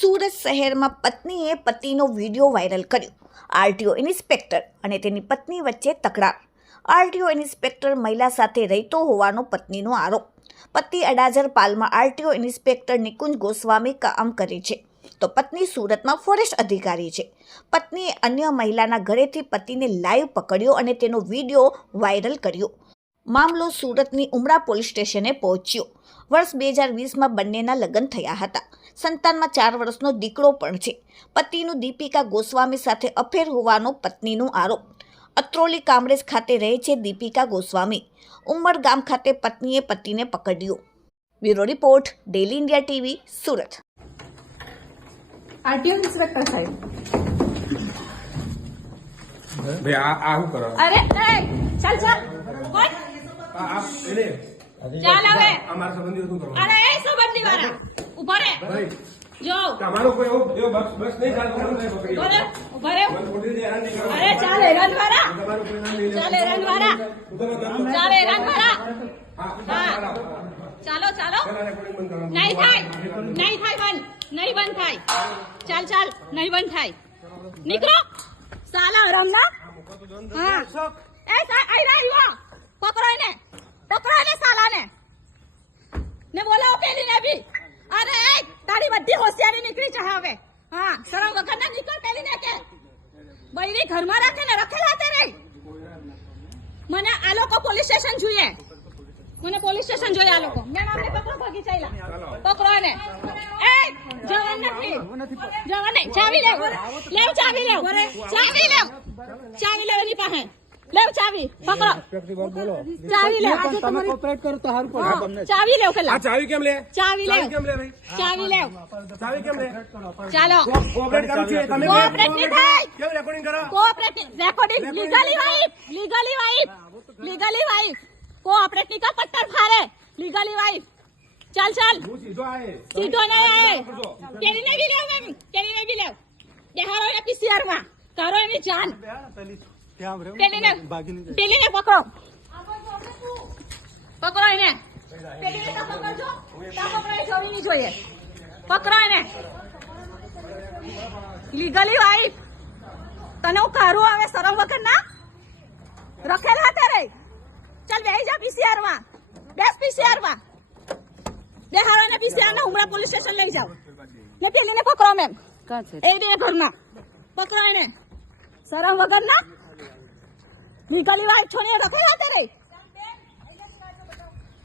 સુરત શહેરમાં પત્નીએ પતિનો વીડિયો વાયરલ કર્યો. આરટીઓ ઇન્સ્પેક્ટર અને તેની પત્ની વચ્ચે તકરાર. આરટીઓ ઇન્સ્પેક્ટર મહિલા સાથે રહેતો હોવાનો પત્નીનો આરોપ. પતિ અડાજર પાલમાં આરટીઓ ઇન્સ્પેક્ટર નિકુંજ ગોસ્વામી કામ કરે છે. તો પત્ની સુરતમાં ફોરેસ્ટ અધિકારી છે. પત્નીએ અન્ય મહિલાના ઘરેથી પતિને લાઈવ પકડ્યો અને તેનો વીડિયો વાયરલ કર્યો. મામલો સુરતની ઉમરા પોલીસ સ્ટેશને પહોંચ્યો. વર્ષ બે હજાર વીસમાં બંનેના લગ્ન થયા હતા. સંતાનમાં ચાર વર્ષનો દીકરો પણ છે. પતિનું દીપિકા ગોસ્વામી સાથે અફેર હોવાનો પત્નીનો આરોપ. અત્રોલી કામરેજ ખાતે રહે છે દીપિકા ગોસ્વામી. ઉમર ગામ ખાતે પત્નીએ પતિને પકડ્યો. Bureau report daily India TV Surat. RTO inspector સાહેબ. ભાઈ આ આ શું કરો? અરે એ, ચાલ ચાલ. કોણ આ આ એને ચાલ હવે. અમાર સંબંધી શું કરો અરે એ સંબંધી વાળા ઊભો રે ભાઈ જો. તમારો કોઈ એવો એવો બક્ષ બક્ષ નહીં ચાલતો મને પકડી ઊભો ઊભો રે અરે ચાલે હેરાન વાળા ચાલે કોઈ નામ હેરાન વાળા ચાલે હેરાન વાળા હા. ચાલો. ચાલો. નહીં થાય. નહીં થાય બંધ. નહીં બંધ થાય. ચાલ ચાલ. નહીં બંધ થાય. નીકળો. સાલા રમના. હા એ સા- આઈ રહ્યા યુવા પકડો એને પકડો એને સાલાને ને બોલાવો પેલીને બી અરે એ તારી બધી હોશિયારી નીકળી છે હવે. હા શરમ વગર ના નીકળ પેલીને કે બૈરી ઘરમાં રાખે ને રખેલા તે રહી. મને આ લોકો પોલીસ સ્ટેશન જોઈએ. મને પોલીસ સ્ટેશન જોઈએ આ લોકો. મેં આપણે પકડો ભાગી ચાલ્યા. પકડો ને એ, જવાન નથી. જવાન નહીં. ચાવી લેવ. લેવ, ચાવી લેવ. ચાવી લેવ. ચાવી લેવ એની પાસે. લેવ ચાવી પકડો. ચાવી લેવ. તમે કોપરેટ કરો તો સારું પડે. તમને ચાવી લેવ આ પેલા ચાવી કેમ લે? ચાવી લેવ. કેમ લે ચાવી લેવ. ચાવી કેમ લે? ચાલો. કોઓપરેટ કરું છું તમે કોઓપરેટ નહીં થાય. કેમ રેકોર્ડિંગ કરો? Cooperate recording legally wife legally wife legally wife cooperate નહીં કા પટ્ટર ફારે. લીગલી વાઇફ ચાલ ચાલ. સીધો આય. સીધો નહીં આવે કેરીને બી લેવ કેરીને બી લેવ. દેહારો પીસીઆરમાં કરો એની જાન. ત્યાં રહ્યો પેલીને ભાગી નહીં પેલીને પકડો. પકડો એને. પેલીને તો પકડજો. તો પકડો એ જોવી નહીં જોઈએ. પકડો એને. લીગલી વાઈફ તને હું કારું આવે શરમ વગર ના? રખેલા હતા રે ચાલ બેસી જા પીસીઆરમાં બેસ પીસીઆરમાં બેહારો ને પીસીઆર ના ઉમરા પોલીસ સ્ટેશન લઈ જાઓ. ને પેલીને પકડો મેમ. એ બે ઘરમાં પકડો એને. શરમ વગર ના? લીગલી વાઇફ છો ને રખેલા હાથે રે